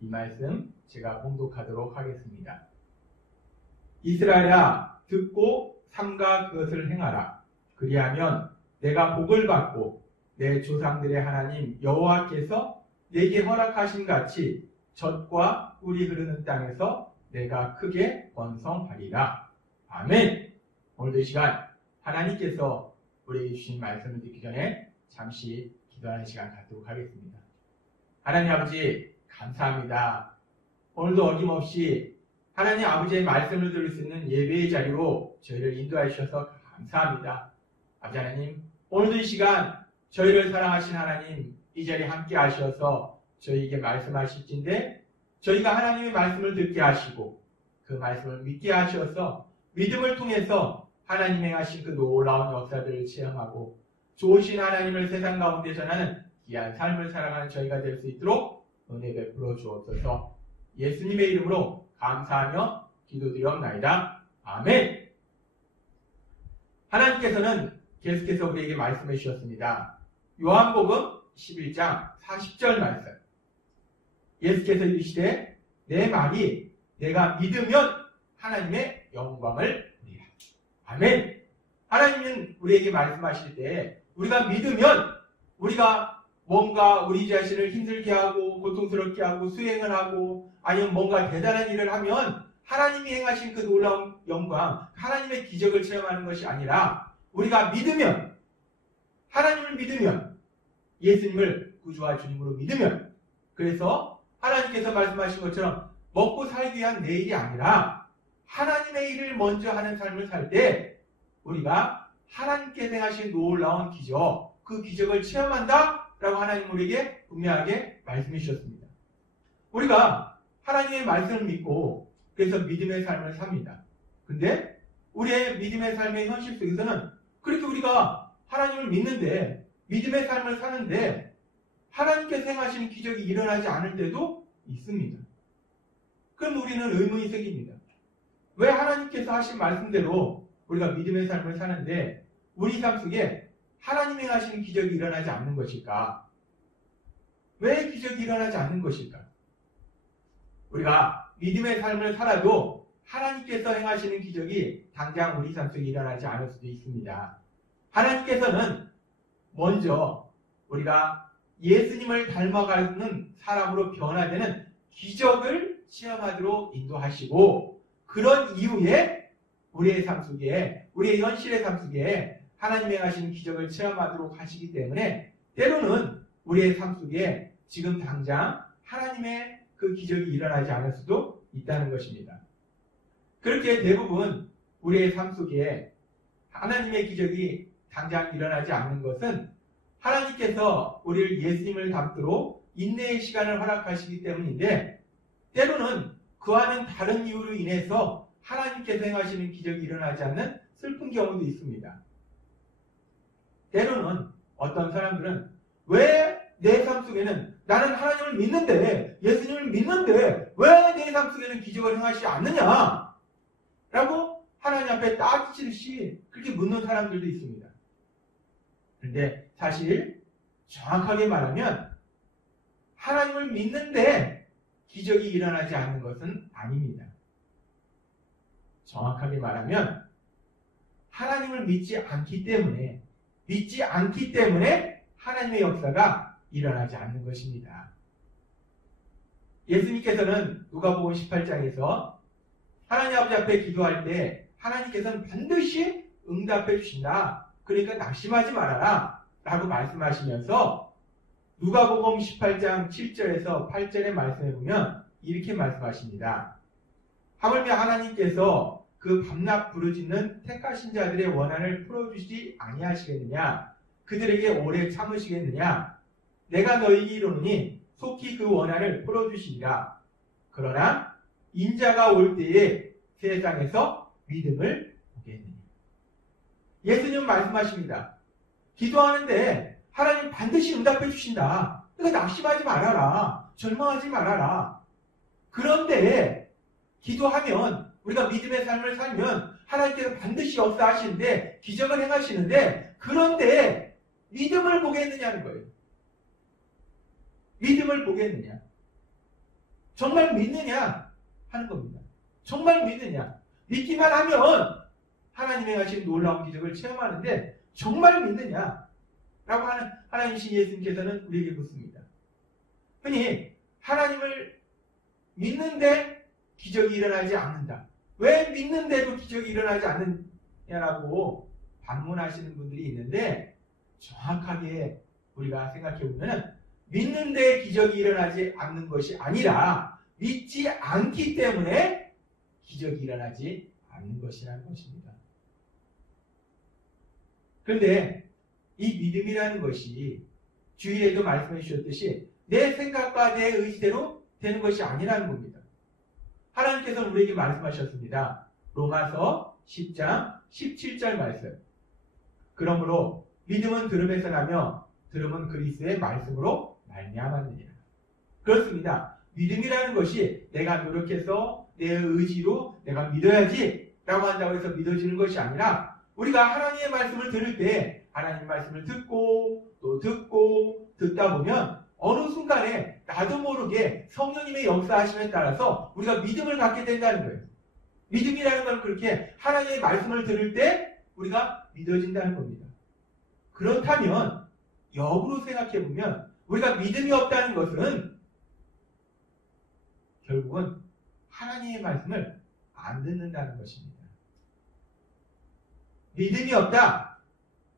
이 말씀 제가 봉독하도록 하겠습니다. 이스라엘아, 듣고 삼가 그것을 행하라. 그리하면 내가 복을 받고 내 조상들의 하나님 여호와께서 내게 허락하신 같이 젖과 꿀이 흐르는 땅에서 내가 크게 번성하리라. 아멘. 오늘도 이 시간 하나님께서 우리에게 주신 말씀을 듣기 전에 잠시 기도하는 시간 갖도록 하겠습니다. 하나님 아버지 감사합니다. 오늘도 어김없이 하나님 아버지의 말씀을 들을 수 있는 예배의 자리로 저희를 인도해 주셔서 감사합니다. 아버지 하나님, 오늘도 이 시간 저희를 사랑하신 하나님 이 자리에 함께 하셔서 저희에게 말씀하실진데 저희가 하나님의 말씀을 듣게 하시고 그 말씀을 믿게 하셔서 믿음을 통해서 하나님 행하신 그 놀라운 역사들을 체험하고 좋으신 하나님을 세상 가운데 전하는 귀한 삶을 살아가는 저희가 될 수 있도록 은혜 베풀어 주옵소서. 예수님의 이름으로 감사하며 기도드리옵나이다. 아멘. 하나님께서는 계속해서 우리에게 말씀해 주셨습니다. 요한복음 11장 40절 말씀. 예수께서 이르시되 내 말이 내가 믿으면 하나님의 영광을 보리라. 아멘. 하나님은 우리에게 말씀하실 때 우리가 믿으면 우리가 뭔가 우리 자신을 힘들게 하고 고통스럽게 하고 수행을 하고 아니면 뭔가 대단한 일을 하면 하나님이 행하신 그 놀라운 영광, 하나님의 기적을 체험하는 것이 아니라 우리가 믿으면, 하나님을 믿으면, 예수님을 구주와 주님으로 믿으면, 그래서 하나님께서 말씀하신 것처럼 먹고 살기 위한 내 일이 아니라 하나님의 일을 먼저 하는 삶을 살 때 우리가 하나님께서 행하신 놀라운 기적, 그 기적을 체험한다 라고 하나님 우리에게 분명하게 말씀해 주셨습니다. 우리가 하나님의 말씀을 믿고 그래서 믿음의 삶을 삽니다. 근데 우리의 믿음의 삶의 현실 속에서는 그렇게 우리가 하나님을 믿는데 믿음의 삶을 사는데 하나님께서 행하시는 기적이 일어나지 않을 때도 있습니다. 그럼 우리는 의문이 생깁니다. 왜 하나님께서 하신 말씀대로 우리가 믿음의 삶을 사는데 우리 삶 속에 하나님이 행하시는 기적이 일어나지 않는 것일까? 왜 기적이 일어나지 않는 것일까? 우리가 믿음의 삶을 살아도 하나님께서 행하시는 기적이 당장 우리 삶 속에 일어나지 않을 수도 있습니다. 하나님께서는 먼저 우리가 예수님을 닮아가는 사람으로 변화되는 기적을 체험하도록 인도하시고 그런 이후에 우리의 삶 속에 우리의 현실의 삶 속에 하나님이 행하시는 기적을 체험하도록 하시기 때문에 때로는 우리의 삶 속에 지금 당장 하나님의 그 기적이 일어나지 않을 수도 있다는 것입니다. 그렇게 대부분 우리의 삶 속에 하나님의 기적이 당장 일어나지 않는 것은 하나님께서 우리를 예수님을 닮도록 인내의 시간을 허락하시기 때문인데 때로는 그와는 다른 이유로 인해서 하나님께서 행하시는 기적이 일어나지 않는 슬픈 경우도 있습니다. 때로는 어떤 사람들은 왜 내 삶 속에는 나는 하나님을 믿는데 예수님을 믿는데 왜 내 삶 속에는 기적을 행하시지 않느냐 라고 하나님 앞에 따지듯이 그렇게 묻는 사람들도 있습니다. 그런데 사실 정확하게 말하면 하나님을 믿는데 기적이 일어나지 않는 것은 아닙니다. 정확하게 말하면 하나님을 믿지 않기 때문에 하나님의 역사가 일어나지 않는 것입니다. 예수님께서는 누가복음 18장에서 하나님 아버지 앞에 기도할 때 하나님께서는 반드시 응답해 주신다. 그러니까 낙심하지 말아라 라고 말씀하시면서 누가복음 18장 7절에서 8절의 말씀에 보면 이렇게 말씀하십니다. 하물며 하나님께서 그 밤낮 부르짖는 택하신 자들의 원한을 풀어주시지 아니하시겠느냐? 그들에게 오래 참으시겠느냐? 내가 너희에게 이르노니 속히 그 원한을 풀어주시리라. 그러나 인자가 올 때에 세상에서 믿음을 보겠느냐. 예수님은 말씀하십니다. 기도하는데 하나님 반드시 응답해 주신다. 그러니까 낙심하지 말아라. 절망하지 말아라. 그런데 기도하면 우리가 믿음의 삶을 살면 하나님께서 반드시 역사하시는데 기적을 행하시는데 그런데 믿음을 보겠느냐는 거예요. 믿음을 보겠느냐. 정말 믿느냐 하는 겁니다. 정말 믿느냐. 믿기만 하면 하나님의 하신 놀라운 기적을 체험하는데 정말 믿느냐 라고 하는 하나님이신 예수님께서는 우리에게 묻습니다. 흔히 하나님을 믿는데 기적이 일어나지 않는다. 왜 믿는데도 기적이 일어나지 않느냐라고 반문하시는 분들이 있는데 정확하게 우리가 생각해보면 믿는데 기적이 일어나지 않는 것이 아니라 믿지 않기 때문에 기적이 일어나지 않는 것이라는 것입니다. 그런데 이 믿음이라는 것이 주일에도 말씀해 주셨듯이 내 생각과 내 의지대로 되는 것이 아니라는 겁니다. 하나님께서는 우리에게 말씀하셨습니다. 로마서 10장 17절 말씀. 그러므로 믿음은 들음에서 나며 들음은 그리스도의 말씀으로 말미암았느니라. 그렇습니다. 믿음이라는 것이 내가 노력해서 내 의지로 내가 믿어야지 라고 한다고 해서 믿어지는 것이 아니라 우리가 하나님의 말씀을 들을 때 하나님의 말씀을 듣고 또 듣고 듣다 보면 어느 순간에 나도 모르게 성령님의 역사하심에 따라서 우리가 믿음을 갖게 된다는 거예요. 믿음이라는 건 그렇게 하나님의 말씀을 들을 때 우리가 믿어진다는 겁니다. 그렇다면 역으로 생각해보면 우리가 믿음이 없다는 것은 결국은 하나님의 말씀을 안 듣는다는 것입니다. 믿음이 없다.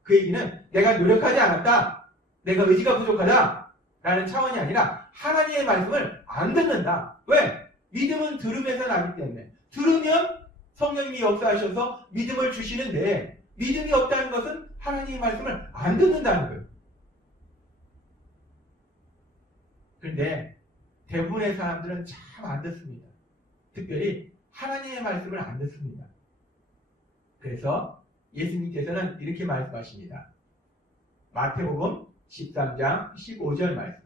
그 얘기는 내가 노력하지 않았다. 내가 의지가 부족하다. 라는 차원이 아니라 하나님의 말씀을 안 듣는다. 왜? 믿음은 들음에서 나기 때문에. 들으면 성령님이 역사하셔서 믿음을 주시는데 믿음이 없다는 것은 하나님의 말씀을 안 듣는다는 거예요. 그런데 대부분의 사람들은 참 안 듣습니다. 특별히 하나님의 말씀을 안 듣습니다. 그래서 예수님께서는 이렇게 말씀하십니다. 마태복음 13장 15절 말씀.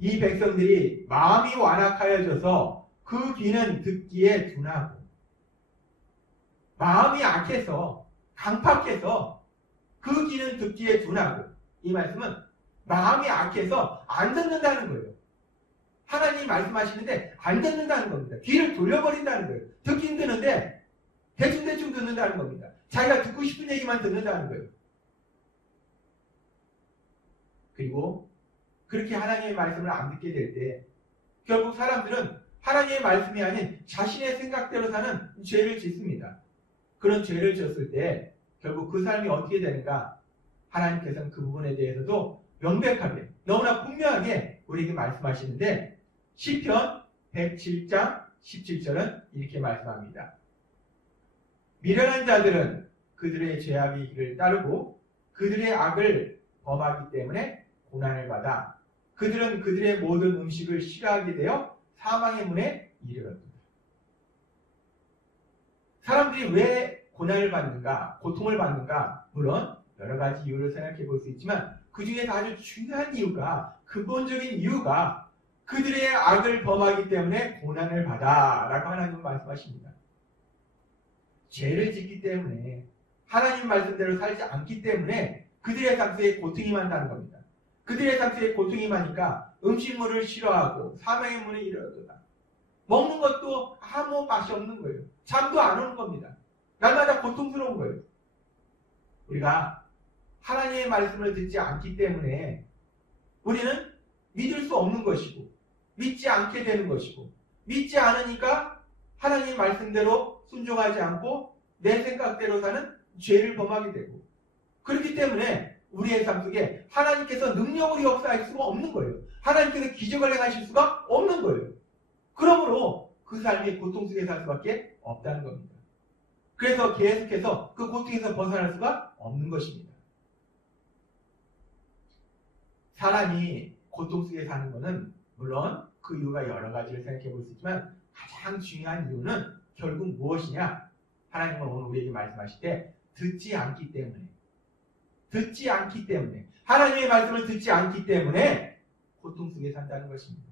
이 백성들이 마음이 완악하여져서 그 귀는 듣기에 둔하고 마음이 악해서 강팍해서 그 귀는 듣기에 둔하고 이 말씀은 마음이 악해서 안 듣는다는 거예요. 하나님이 말씀하시는데 안 듣는다는 겁니다. 귀를 돌려버린다는 거예요. 듣긴 듣는데 대충대충 듣는다는 겁니다. 자기가 듣고 싶은 얘기만 듣는다는 거예요. 그리고 그렇게 하나님의 말씀을 안 듣게 될 때 결국 사람들은 하나님의 말씀이 아닌 자신의 생각대로 사는 죄를 짓습니다. 그런 죄를 지었을 때 결국 그 사람이 어떻게 되는가? 하나님께서는 그 부분에 대해서도 명백하게 너무나 분명하게 우리에게 말씀하시는데 시편 107장 17절은 이렇게 말씀합니다. 미련한 자들은 그들의 죄악의 길을 따르고 그들의 악을 범하기 때문에 고난을 받아 그들은 그들의 모든 음식을 싫어하게 되어 사망의 문에 이르렀다. 사람들이 왜 고난을 받는가, 고통을 받는가? 물론 여러 가지 이유를 생각해 볼 수 있지만 그 중에서 아주 중요한 이유가, 근본적인 이유가 그들의 악을 범하기 때문에 고난을 받아 라고 하나님은 말씀하십니다. 죄를 짓기 때문에 하나님 말씀대로 살지 않기 때문에 그들의 상태에 고통이 많다는 겁니다. 그들의 상태에 고통이 많으니까 음식물을 싫어하고 사망의 문에 이르렀도다. 먹는 것도 아무 맛이 없는 거예요. 잠도 안 오는 겁니다. 날마다 고통스러운 거예요. 우리가 하나님의 말씀을 듣지 않기 때문에 우리는 믿을 수 없는 것이고 믿지 않게 되는 것이고 믿지 않으니까 하나님의 말씀대로 순종하지 않고 내 생각대로 사는 죄를 범하게 되고 그렇기 때문에 우리의 삶 속에 하나님께서 능력으로 역사하실 수가 없는 거예요. 하나님께서 기적을 행하실 수가 없는 거예요. 그러므로 그 삶이 고통 속에 살 수밖에 없다는 겁니다. 그래서 계속해서 그 고통에서 벗어날 수가 없는 것입니다. 사람이 고통 속에 사는 것은 물론 그 이유가 여러 가지를 생각해 볼 수 있지만 가장 중요한 이유는 결국 무엇이냐? 하나님은 오늘 우리에게 말씀하실 때 듣지 않기 때문에 하나님의 말씀을 듣지 않기 때문에 고통 속에 산다는 것입니다.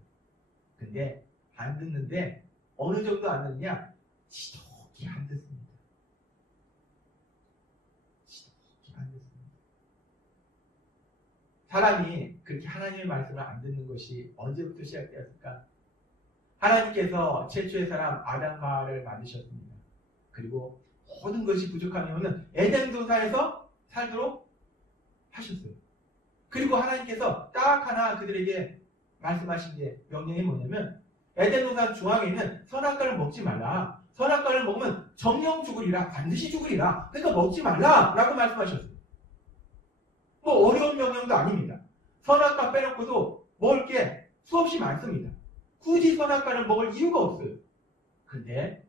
근데 안 듣는데 어느 정도 안 듣느냐? 지독히 안 듣습니다. 지독히 안 듣습니다. 사람이 그렇게 하나님의 말씀을 안 듣는 것이 언제부터 시작되었을까? 하나님께서 최초의 사람 아담과를 만드셨습니다. 그리고 모든 것이 부족하면은 에덴 동산에서 살도록 하셨어요. 그리고 하나님께서 딱 하나 그들에게 말씀하신 게 명령이 뭐냐면 에덴 동산 중앙에 있는 선악과를 먹지 말라. 선악과를 먹으면 정령 죽으리라. 반드시 죽으리라. 그러니까 먹지 말라 라고 말씀하셨어요. 뭐 어려운 명령도 아닙니다. 선악과 빼놓고도 먹을 게 수없이 많습니다. 굳이 선악과를 먹을 이유가 없어요. 근데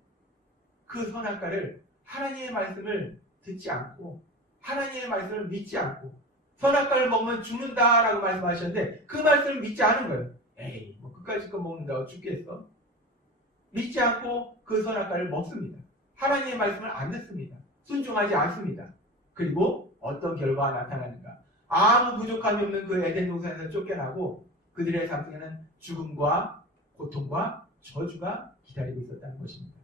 그 선악과를 하나님의 말씀을 듣지 않고 하나님의 말씀을 믿지 않고 선악과를 먹으면 죽는다라고 말씀하셨는데 그 말씀을 믿지 않은 거예요. 에이, 뭐 그까짓 거 먹는다고 죽겠어? 믿지 않고 그 선악과를 먹습니다. 하나님의 말씀을 안 듣습니다. 순종하지 않습니다. 그리고 어떤 결과가 나타나는가? 아무 부족함이 없는 그 에덴 동산에서 쫓겨나고 그들의 삶 속에는 죽음과 고통과 저주가 기다리고 있었다는 것입니다.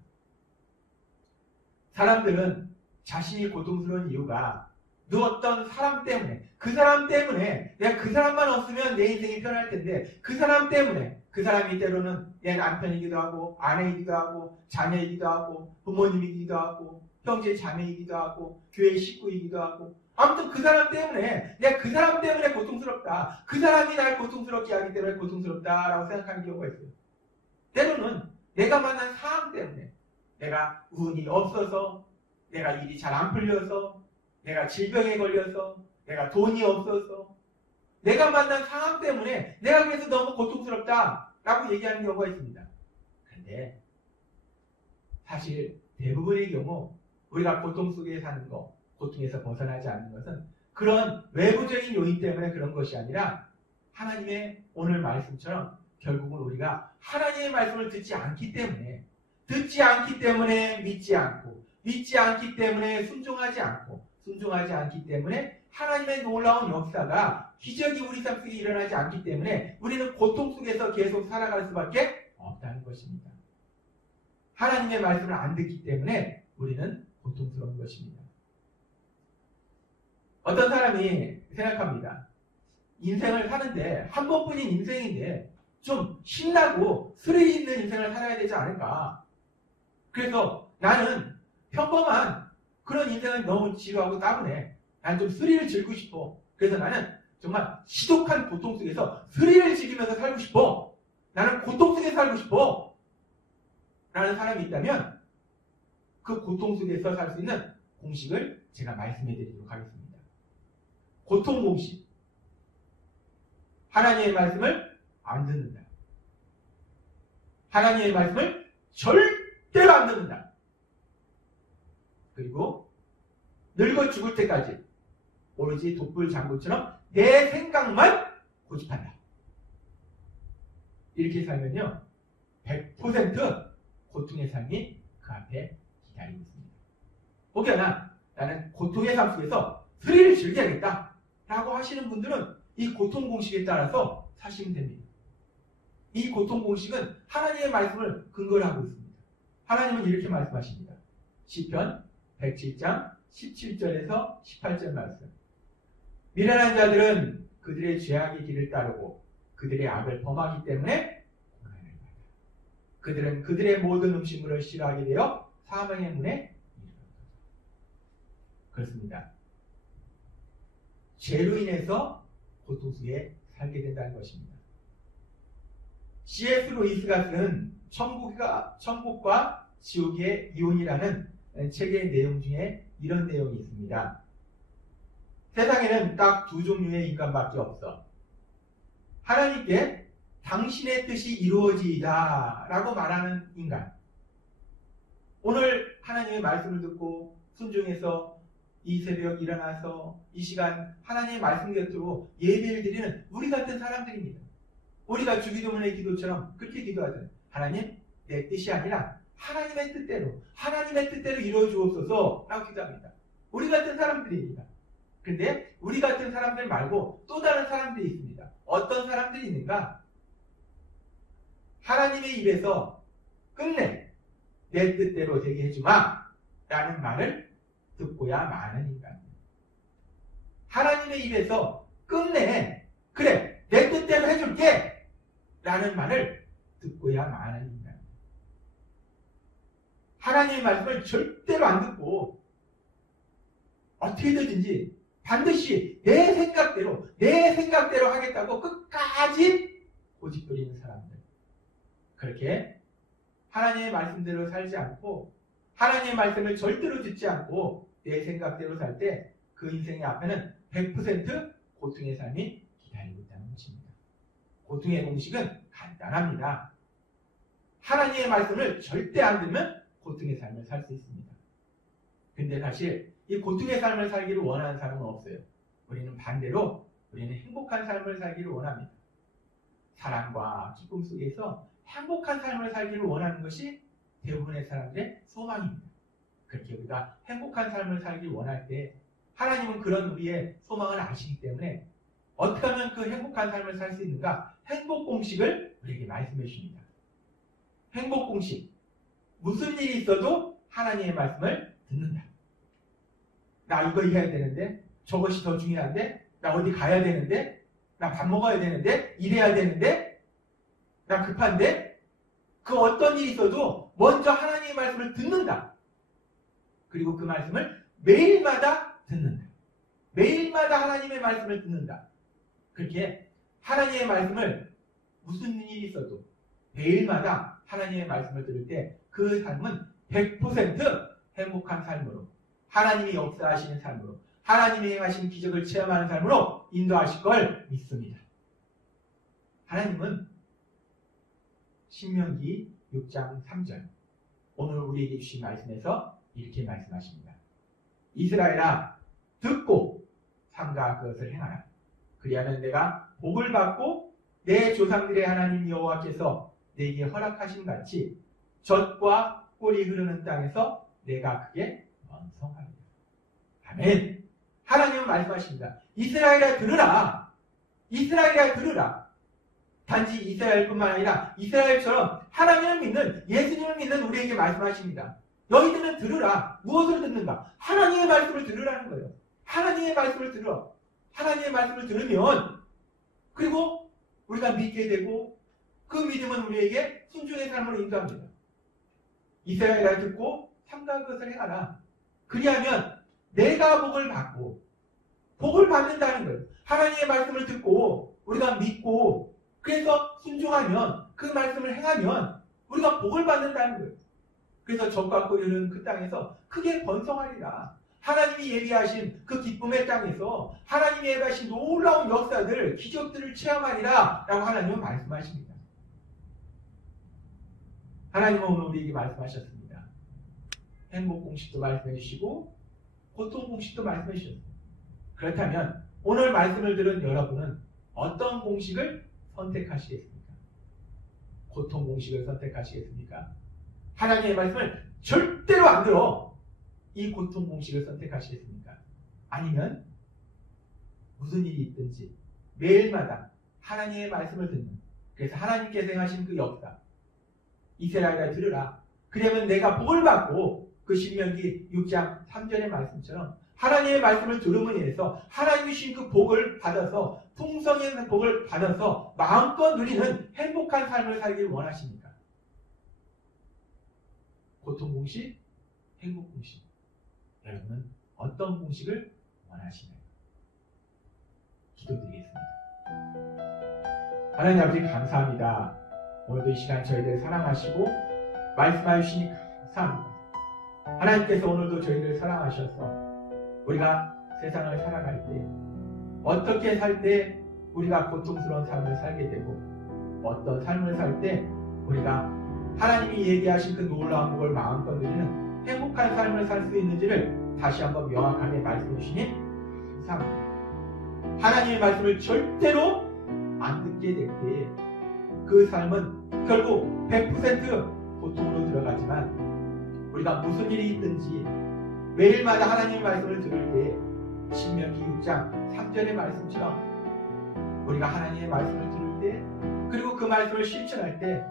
사람들은 자신이 고통스러운 이유가 그 어떤 사람 때문에, 그 사람 때문에 내가 그 사람만 없으면 내 인생이 편할 텐데 그 사람 때문에, 그 사람이 때로는 내 남편이기도 하고 아내이기도 하고 자녀이기도 하고 부모님이기도 하고 형제 자매이기도 하고 교회 식구이기도 하고 아무튼 그 사람 때문에 내가 그 사람 때문에 고통스럽다. 그 사람이 날 고통스럽게 하기 때문에 고통스럽다라고 생각하는 경우가 있어요. 때로는 내가 만난 상황 때문에 내가 운이 없어서 내가 일이 잘 안 풀려서 내가 질병에 걸려서 내가 돈이 없어서 내가 만난 상황 때문에 내가 그래서 너무 고통스럽다라고 얘기하는 경우가 있습니다. 그런데 사실 대부분의 경우 우리가 고통 속에 사는 것, 고통에서 벗어나지 않는 것은 그런 외부적인 요인 때문에 그런 것이 아니라 하나님의 오늘 말씀처럼 결국은 우리가 하나님의 말씀을 듣지 않기 때문에 믿지 않고 믿지 않기 때문에 순종하지 않고 순종하지 않기 때문에 하나님의 놀라운 역사가 기적이 우리 삶 속에 일어나지 않기 때문에 우리는 고통 속에서 계속 살아갈 수밖에 없다는 것입니다. 하나님의 말씀을 안 듣기 때문에 우리는 고통스러운 것입니다. 어떤 사람이 생각합니다. 인생을 사는데 한 번뿐인 인생인데 좀 신나고 스릴 있는 인생을 살아야 되지 않을까. 그래서 나는 평범한 그런 인생은 너무 지루하고 따분해. 난 좀 스릴을 즐기고 싶어. 그래서 나는 정말 지독한 고통 속에서 스릴을 즐기면서 살고 싶어. 나는 고통 속에 살고 싶어. 라는 사람이 있다면 그 고통 속에서 살 수 있는 공식을 제가 말씀해 드리도록 하겠습니다. 고통 공식. 하나님의 말씀을 안 듣는다. 하나님의 말씀을 절대로 안 듣는다. 그리고 늙어 죽을 때까지 오로지 독불 장군처럼 내 생각만 고집한다. 이렇게 살면요 100% 고통의 삶이 그 앞에 기다리고 있습니다. 혹여나 나는 고통의 삶 속에서 스릴을 즐겨야겠다 라고 하시는 분들은 이 고통 공식에 따라서 사시면 됩니다. 이 고통 공식은 하나님의 말씀을 근거로 하고 있습니다. 하나님은 이렇게 말씀하십니다. 시편 107장 17절에서 18절 말씀. 미련한 자들은 그들의 죄악의 길을 따르고 그들의 악을 범하기 때문에 고난을 받아. 그들은 그들의 모든 음식물을 싫어하게 되어 사망의 문에 이르렀다. 그렇습니다. 죄로 인해서 고통 속에 살게 된다는 것입니다. C.S. 루이스가 쓴 천국과 지옥의 이혼이라는 책의 내용 중에 이런 내용이 있습니다. 세상에는 딱 두 종류의 인간밖에 없어. 하나님께 당신의 뜻이 이루어지이다 라고 말하는 인간. 오늘 하나님의 말씀을 듣고 순종해서 이 새벽 일어나서 이 시간 하나님의 말씀 곁으로 예배를 드리는 우리 같은 사람들입니다. 우리가 주기도문의 기도처럼 그렇게 기도하잖아요. 하나님, 내 뜻이 아니라 하나님의 뜻대로 이루어 주옵소서 라고 기도합니다. 우리 같은 사람들입니다. 근데 우리 같은 사람들 말고 또 다른 사람들이 있습니다. 어떤 사람들이 있는가? 하나님의 입에서 끝내 내 뜻대로 되게 해주마 라는 말을 듣고야 마는 인간입니다. 하나님의 입에서 끝내 그래 내 뜻대로 해줄게 라는 말을 듣고야 마는 인간. 하나님의 말씀을 절대로 안 듣고 어떻게든지 반드시 내 생각대로 하겠다고 끝까지 고집부리는 사람들. 그렇게 하나님의 말씀대로 살지 않고 하나님의 말씀을 절대로 듣지 않고 내 생각대로 살 때 그 인생의 앞에는 100% 고통의 삶이 기다리고 있다는 것입니다. 고통의 공식은 간단합니다. 하나님의 말씀을 절대 안 들으면 고통의 삶을 살 수 있습니다. 근데 사실 이 고통의 삶을 살기를 원하는 사람은 없어요. 우리는 반대로 우리는 행복한 삶을 살기를 원합니다. 사랑과 기쁨 속에서 행복한 삶을 살기를 원하는 것이 대부분의 사람들의 소망입니다. 그렇게 우리가 행복한 삶을 살기 원할 때 하나님은 그런 우리의 소망을 아시기 때문에 어떻게 하면 그 행복한 삶을 살 수 있는가? 행복 공식을 우리에게 말씀해 주십니다. 행복 공식. 무슨 일이 있어도 하나님의 말씀을 듣는다. 나 이거 해야 되는데, 저것이 더 중요한데, 나 어디 가야 되는데, 나 밥 먹어야 되는데, 일해야 되는데, 나 급한데, 그 어떤 일이 있어도 먼저 하나님의 말씀을 듣는다. 그리고 그 말씀을 매일마다 듣는다. 매일마다 하나님의 말씀을 듣는다. 그렇게 하나님의 말씀을 무슨 일이 있어도 매일마다 하나님의 말씀을 들을 때 그 삶은 100% 행복한 삶으로, 하나님이 역사하시는 삶으로, 하나님이 행하신 기적을 체험하는 삶으로 인도하실 걸 믿습니다. 하나님은 신명기 6장 3절 오늘 우리에게 주신 말씀에서 이렇게 말씀하십니다. 이스라엘아 듣고 삼가 그것을 행하라. 그리하면 내가 복을 받고 내 조상들의 하나님 여호와께서 내게 허락하신 같이 젖과 꿀이 흐르는 땅에서 내가 크게 번성하리라. 아멘. 하나님은 말씀하십니다. 이스라엘아 들으라. 이스라엘아 들으라. 단지 이스라엘뿐만 아니라 이스라엘처럼 하나님을 믿는, 예수님을 믿는 우리에게 말씀하십니다. 너희들은 들으라. 무엇을 듣는가? 하나님의 말씀을 들으라는 거예요. 하나님의 말씀을 들어. 하나님의 말씀을 들으면 그리고 우리가 믿게 되고 그 믿음은 우리에게 순종의 삶으로 인도합니다. 이스라엘아 듣고 삼가 그것을 행하라. 그리하면 내가 복을 받고 복을 받는다는 거예요. 하나님의 말씀을 듣고 우리가 믿고 그래서 순종하면 그 말씀을 행하면 우리가 복을 받는다는 거예요. 그래서 젖과 꿀이 흐르는 그 땅에서 크게 번성하리라. 하나님이 예비하신 그 기쁨의 땅에서 하나님이 예비하신 놀라운 역사들, 기적들을 체험하리라 라고 하나님은 말씀하십니다. 하나님은 오늘 우리에게 말씀하셨습니다. 행복 공식도 말씀해 주시고 고통 공식도 말씀해 주셨습니다. 그렇다면 오늘 말씀을 들은 여러분은 어떤 공식을 선택하시겠습니까? 고통 공식을 선택하시겠습니까? 하나님의 말씀을 절대로 안 들어 이 고통 공식을 선택하시겠습니까? 아니면 무슨 일이 있든지 매일마다 하나님의 말씀을 듣는, 그래서 하나님께서 행하신 그 역사, 이스라엘아 들으라. 그러면 내가 복을 받고 그 신명기 6장 3절의 말씀처럼 하나님의 말씀을 들음으로 인해서 하나님이 주신 그 복을 받아서 풍성한 복을 받아서 마음껏 누리는 행복한 삶을 살기를 원하십니까? 고통 공식, 행복 공식. 여러분은 어떤 공식을 원하시나요? 기도드리겠습니다. 하나님 아버지 감사합니다. 오늘도 이 시간 저희들 사랑하시고 말씀하여 주시니 감사합니다. 하나님께서 오늘도 저희를 사랑하셔서 우리가 세상을 살아갈 때 어떻게 살 때 우리가 고통스러운 삶을 살게 되고 어떤 삶을 살 때 우리가 하나님이 얘기하신 그 놀라운 복을 마음껏 누리는 행복한 삶을 살 수 있는지를 다시 한번 명확하게 말씀해 주시니 감사합니다. 하나님의 말씀을 절대로 안 듣게 될 때 그 삶은 결국 100% 고통으로 들어가지만 우리가 무슨 일이 있든지 매일마다 하나님의 말씀을 들을 때 신명기 6장 3절의 말씀처럼 우리가 하나님의 말씀을 들을 때 그리고 그 말씀을 실천할 때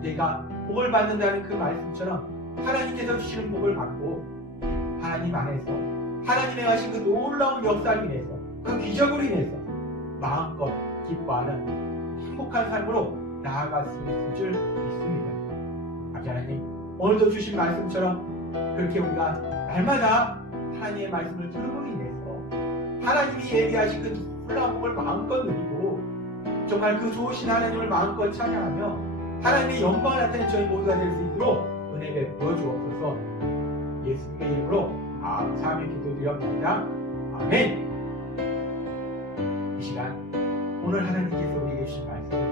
내가 복을 받는다는 그 말씀처럼 하나님께서 주시는 복을 받고 하나님 안에서 하나님의 하신 그 놀라운 역사로 인해서 그 기적으로 인해서 마음껏 기뻐하는 행복한 삶으로 나아갈 수 있을 줄 믿습니다. 아버지 하나님, 오늘도 주신 말씀처럼 그렇게 우리가 날마다 하나님의 말씀을 들음으로 인해서 하나님이 예비하신 그 놀라운 복을 마음껏 누리고 정말 그 좋으신 하나님을 마음껏 찬양하며 하나님의 영광을 나타내는 저희 모두가 될 수 있도록 은혜 베풀어 주옵소서. 예수님의 이름으로 감사하며 기도드립니다. 아멘. 이 시간 오늘 하나님께서 우리에게 주신 말씀을